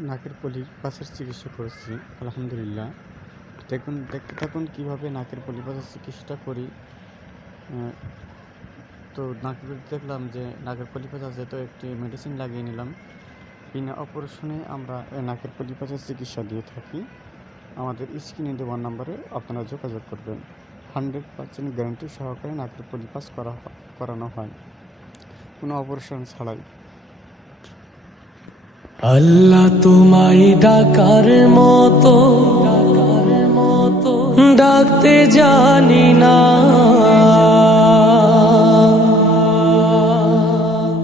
নাকের পলির পাশের চিকিৎসা করেছি, আলহামদুলিল্লাহ। দেখুন, দেখতে থাকুন কীভাবে নাকের পলি পাশের চিকিৎসাটা করি। তো নাকের দেখলাম যে নাকের পলি পাশ আছে, তো একটি মেডিসিন লাগিয়ে নিলাম। বিনা অপারেশনে আমরা নাকের পলি পাশের চিকিৎসা দিয়ে থাকি। আমাদের স্ক্রিনে দেওয়ার নাম্বারে আপনারা যোগাযোগ করবেন। হান্ড্রেড পার্সেন্ট গ্যারান্টি সহকারে নাকের পলিপাস করা করানো হয়। কোনো অপারেশন ছাড়াই। আল্লাহ তোমায় ডাকার মতো ডাকার মতো ডাকতে জানি না।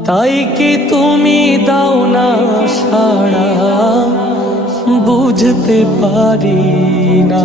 তাই কি তুমি দাও না সাড়া? বুঝতে পারি না।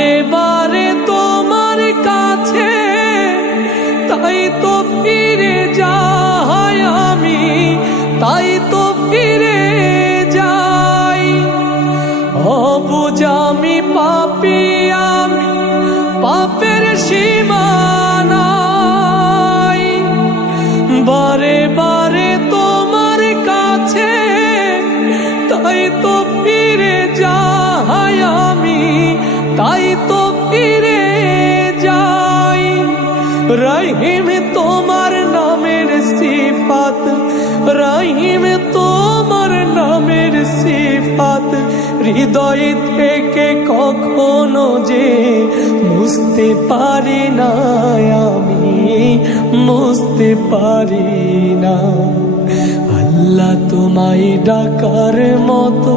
বারে বারে তোমার কাছে তাই তো ফিরে যাই আমি তাই তো ফিরে সিফাত। রহিম, তোমার নামের সিফাত। হৃদয় থেকে কখনো যে বুঝতে পারি না আমি, বুঝতে পারি না। আল্লাহ তোমায় ডাকার মতো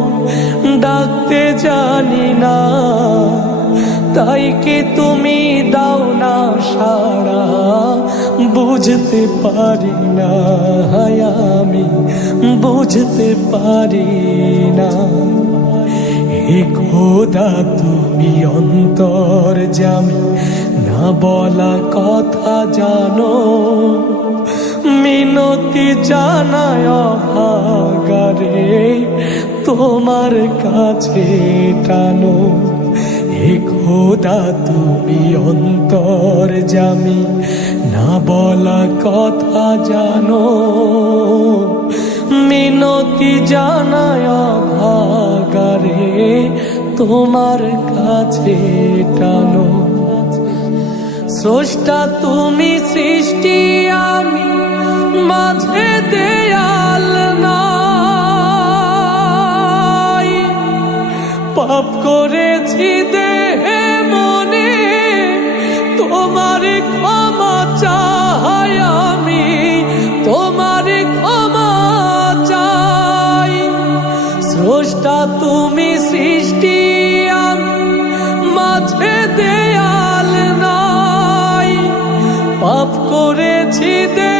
ডাকতে জানি না। তাই কি তুমি দাও না সাড়া বুঝতে পারি না আমি, বুঝতে পারি না। হে খোদা, তুমি অন্তর জামি, না বলা কথা জানো। মিনতি জানায় ভাগারে তোমার কাছে টানো। হে খোদা, তুমি অন্তর জামি না বলা কথা জানো। মিনতি জানায় ভাগারে তোমার কাছে টানো। স্রষ্টা তুমি সৃষ্টি, আমি মাঝে দেয়াল নাই। পাপ করেছি দেহে স্রষ্টা তুমি সৃষ্টি মাঝে দেয়াল নাই। পাপ করেছি দেহে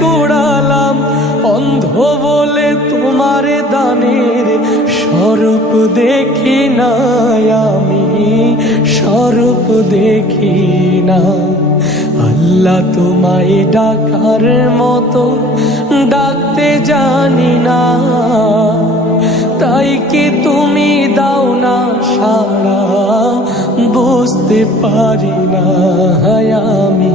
কুড়ালাম অন্ধ বলে তোমার দানের স্বরূপ দেখি না আমি, স্বরূপ দেখি না। আল্লাহ তোমায় ডাকার মতো ডাকতে জানি না। তাই কি তুমি দাও না সাড়া? বুঝতে পারি না আমি।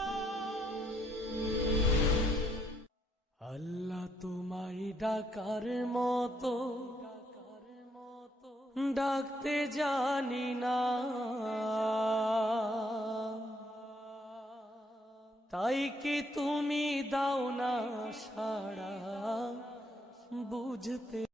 আল্লাহ তোমায় ডাকার মতো ডাকতে জানি না। তাই কি তুমি দাও না সারা বুঝতে